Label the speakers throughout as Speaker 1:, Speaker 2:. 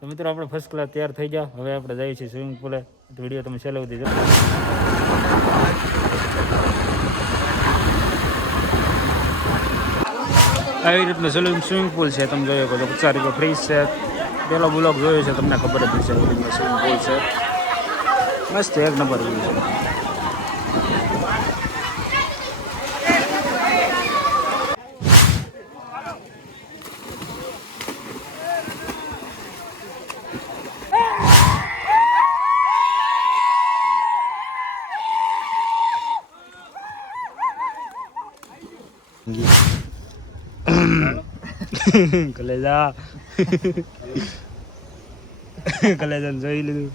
Speaker 1: તો મિત્રો આપણે ફર્સ્ટ ક્લાસ તૈયાર થઈ ગયા. હવે આપણે જઈએ છીએ સ્વિમિંગ પુલે વીડિયો તમે છેલ્લે દીધો આવી રીતનું સ્વિમિંગ સ્વિમિંગ પુલ છે. તમે જોયો તો પચાસ રૂપિયા ફ્રી છે. પેલો બ્લોક જોયો છે, તમને ખબર જ છે સ્વિમિંગ પુલ છે. મસ્ત એક નંબર છે. કલેજા કલેજા જોઈ લીધું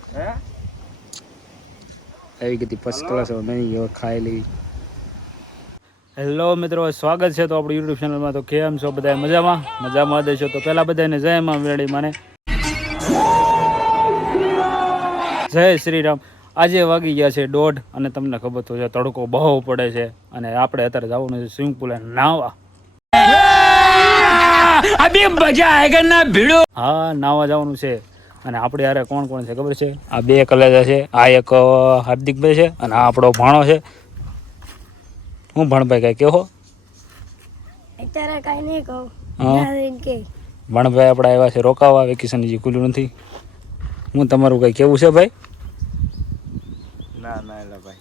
Speaker 1: આવી ગઈ ફર્સ્ટ ક્લાસ નહીં હવે ખાઈ લેવી હેલો મિત્રો. સ્વાગત છે તો આપણી યુટ્યુબ ચેનલમાં તો કેમ છો બધા મજામાં? મજામાં દેશો તો પહેલાં બધાને જય માં વેળી મને. જય શ્રી રામ. આજે વાગી ગયા છે દોઢ અને તમને ખબર તો છે તડકો બહુ પડે છે અને આપણે અત્યારે જવાનું છે સ્વિમિંગ પુલ નાવા. અભી મજા આયેગા ના ભીડો. હા નાવા જવાનું છે. અને આપણે યારે કોણ કોણ છે ખબર છે? આ બે કલેજા છે આ એક હાર્દિકભાઈ છે અને આ આપણો ભાણો છે. હું ભણભાઈ કઈ કેવો
Speaker 2: અત્યારે કઈ નહીં કહું.
Speaker 1: ભણભાઈ આપણે આવ્યા છે રોકાવા વેકેશન હજી ખુલ્યું નથી. હું તમારું કઈ કેવું છે ભાઈ?
Speaker 3: ના ના એટલે ભાઈ.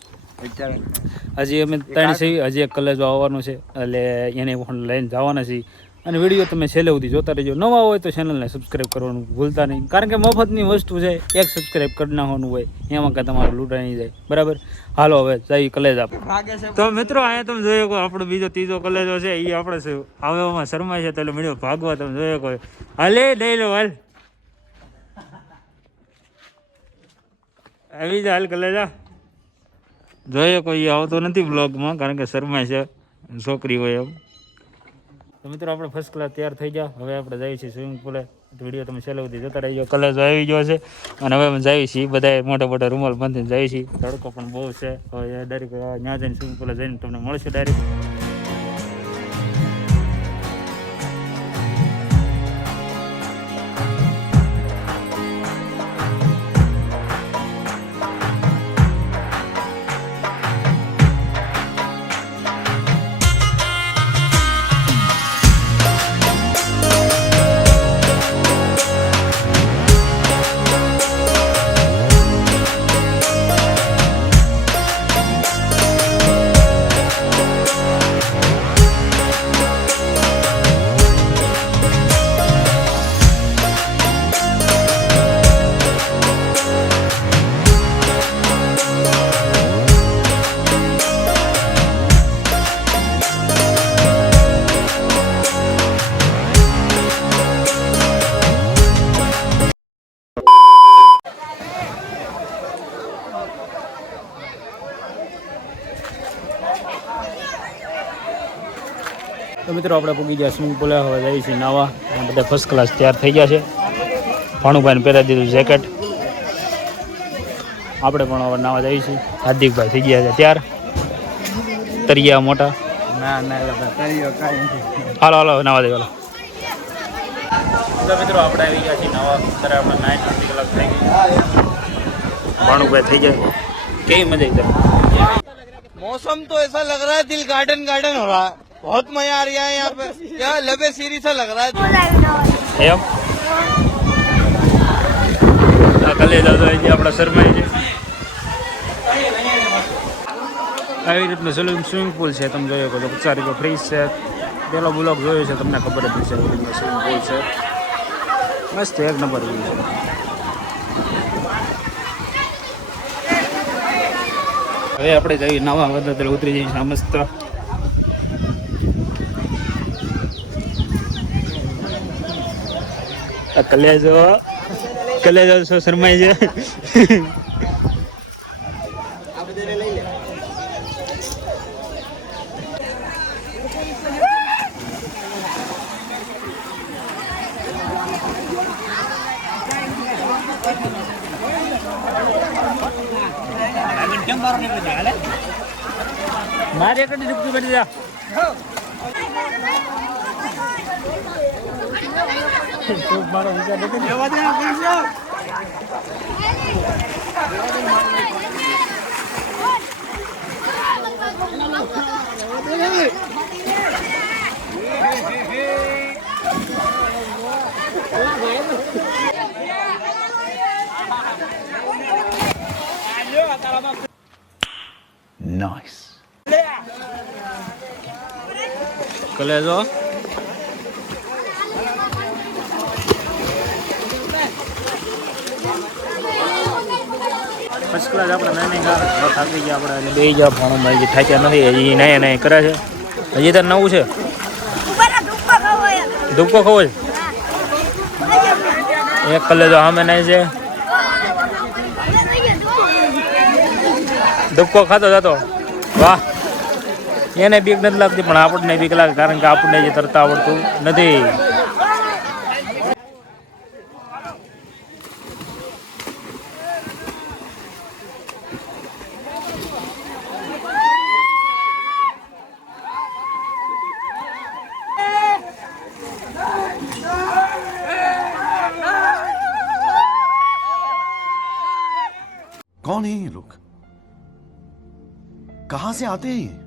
Speaker 1: હજી અમે ત્રણ છીએ હજી એક કલેજો આવવાનું છે એટલે એને પણ લઈને જવાના છીએ. અને વીડિયો તમે છેલ્લે સુધી જોતા રહેજો. નવા હોય તો ચેનલને સબસ્ક્રાઈબ કરવાનું ભૂલતા નહીં. કારણ કે મફતની વસ્તુ છે એક સબસ્ક્રાઈબ કરી નાખવાનું હોય એમાં કાંઈ તમારું લૂંટાઈ નહીં જાય. બરાબર? હાલો હવે જઈ કલેજ આપો તો મિત્રો અહીંયા તમે જોયો કે આપણો બીજો ત્રીજો કલેજો છે એ આપણે છે. હવે એમાં શરમાય છે તો એટલે વીડિયો ભાગવા તમે જોયો કોઈ હાલે દઈ લો હાલ. આવી જા હાલ કલેજા જોઈએ કોઈ આવતો નથી બ્લોગમાં કારણ કે શરમાય છે છોકરી હોય એમ. તો મિત્રો, આપણે ફર્સ્ટ ક્લાસ તૈયાર થઈ ગયા. હવે આપણે જઈએ છીએ સ્વિમિંગ પુલે વીડિયો તમે છેલ્લે સુધી રહી રહીજો. કલર આવી ગયો છે. અને હવે અમે જઈએ છીએ બધા મોટા મોટા રૂમાલ બાંધીને જઈએ છીએ. તડકો પણ બહુ છે. હવે ડાયરેક્ટ ત્યાં જઈને સ્વિમિંગ પુલે જઈને તમને મળશે ડાયરેક્ટ. તો મિત્રો આપણે પૂગી ગયા સ્વિમિંગ પુલે હવે જઈએ છીએ નાવા. બધા ફર્સ્ટ ક્લાસ તૈયાર થઈ ગયા છે. ભાણુભાઈને પહેરાવી દીધું જેકેટ આપણે પણ હવે નાવા જઈએ છીએ. હાર્દિકભાઈ થઈ ગયા છે ત્યાર. તરિયા મોટા. હાલો હાલો નાવા દે હાલો. મિત્રો આપણે આવી ગયા છીએ નવા. અત્યારે આપણે નાઇટ અડધી કલાક થઈ ગઈ ભાણુભાઈ થઈ ગયા કેવી મજા
Speaker 4: મોસમ તો એસા લગ રહા દિલ ગાર્ડન ગાર્ડન હો રહા बहुत मजा आ रहा है यहाँ पे क्या लबे सीरी सा लग रहा है
Speaker 1: એમ આ કલે દાદા અહીંથી આપણા શર્માઈ છે આવી રીતનું સ્વિમિંગ સ્વિમિંગ પુલ છે તમે જોયો છો પચાસ રૂપિયા ફ્રી છે પેલો બ્લોક જોયો છે તમને ખબર જ હશે આવી રીતનું સ્વિમિંગ પુલ છે મસ્ત એક નંબર વ્યૂ છે હવે આપણે જઈએ નવા વધારે ઉતરી જઈએ છીએ મસ્ત કલેજો. કલેજો શું શરમાય છે? મારે જ ડૂબકી બેઠી જા મારો વિચાર નથી કલેજો ફર્સ્ટ ક્લાસ આપણે નાની કાર થાકી ગયા આપણે એટલે બે ગયા, ભણો હજી થાક્યા નથી, હજી નહીં નહીં કરે છે. હજી તાર નવું છે? ધૂપકો ખવો છે? એક કલેજો સામે નહીં છે. ધૂપકો ખાતો જતો? વાહ. એને બીક નથી લાગતી, પણ આપણને બીક લાગે, કારણ કે આપણને જે તરતા આવડતું નથી.
Speaker 5: कहां से आते हैं ये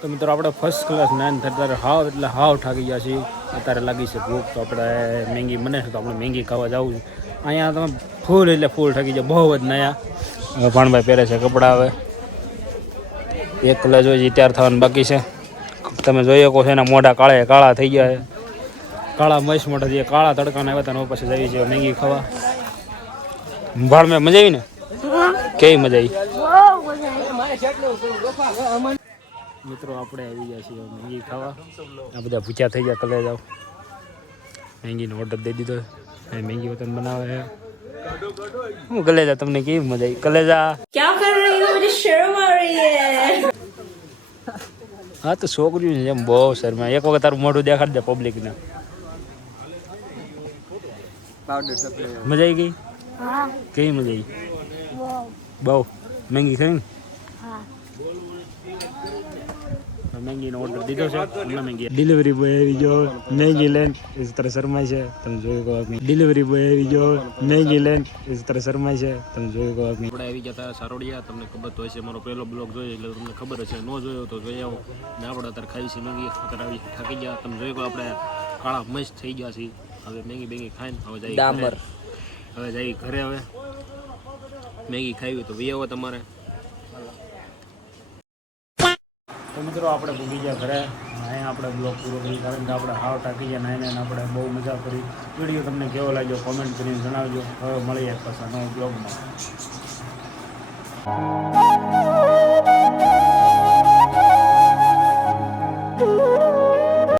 Speaker 1: તો મિત્રો આપણે ફર્સ્ટ ક્લાસ નાન થતા હાવ એટલે હાવ થાકી ગયા છીએ. અત્યારે લાગી છે ભૂખ, તો આપણે મેંગી બને છે તો આપણે મેંગી ખાવા જવું છે. અહીંયા તમે ફૂલ એટલે ફૂલ થાકી જાય બહુ જ નયા. ભાણભાઈ પહેરે છે કપડાં હવે. એક કલાક જોઈએ તૈયાર થવાનું બાકી છે. તમે જોઈ શકો છો, એના મોઢા કાળા કાળા થઈ ગયા છે. કાળા મસ્ત મોઢા ગયા કાળા તડકાના આવ્યા હતા પછી જઈએ છીએ મેંગી ખાવા. ભાણમાં મજા આવી ને કેવી મજા આવી મિત્રો આપણે આવી ગયા છીએ મેગી ખાવા. આ બધા ભૂચા થઈ ગયા કલે જાઓ. મેગીનો ઓર્ડર દઈ દીધો. અને મેગી વતન બનાવે છે. કલેજા તમને કેવી મજા આવી કલેજા હા તો છોકરીઓ એમ બહુ શરમા એક વખત તારું મોઢું દેખાડ દે પબ્લિકને મજા આવી ગઈ? કેવી મજા આવી
Speaker 2: બહુ
Speaker 1: મહેંગી મેંગી ખાઈ ને
Speaker 2: હા
Speaker 1: મેંગીનો ઓર્ડર દીધો છે મેંગી ડિલિવરી બોય આવી ગયો મેંગી લેન ઇસ તરહ શરમાય છે તમે જોઈ કહો ડિલિવરી બોય આવી ગયો મેંગી લેન ઇસ તરહ શરમાય છે તમે જોઈ કહો આપણે આવી ગયા તારા સારોડિયા તમને ખબર તો હશે મારો પહેલો બ્લોગ જોયો એટલે તમને ખબર હશે ન જોયો તો જોઈ આવો ને આપણે અત્યારે ખાઈ છે અત્યારે આવી થાકી ગયા તમે જોઈ કહો આપણે કાળા મસ્ત થઈ ગયા છીએ હવે મેંગી બેંગી ખાઈને હવે જઈએ હવે જઈએ ઘરે હવે મેગી ખાવી હોય તો વી આવો તમારે. તો મિત્રો આપણે ભૂગી ગયા ઘરે. અહીંયા આપણે બ્લોગ પૂરો કરી કારણ કે આપણે હાવ ટાકી ગયા નાઈને આપણે બહુ મજા કરી. વીડિયો તમને કેવો લાગ્યો કોમેન્ટ કરીને જણાવજો. હવે મળીએ પાછા નવા બ્લોગમાં.
Speaker 2: Thank you.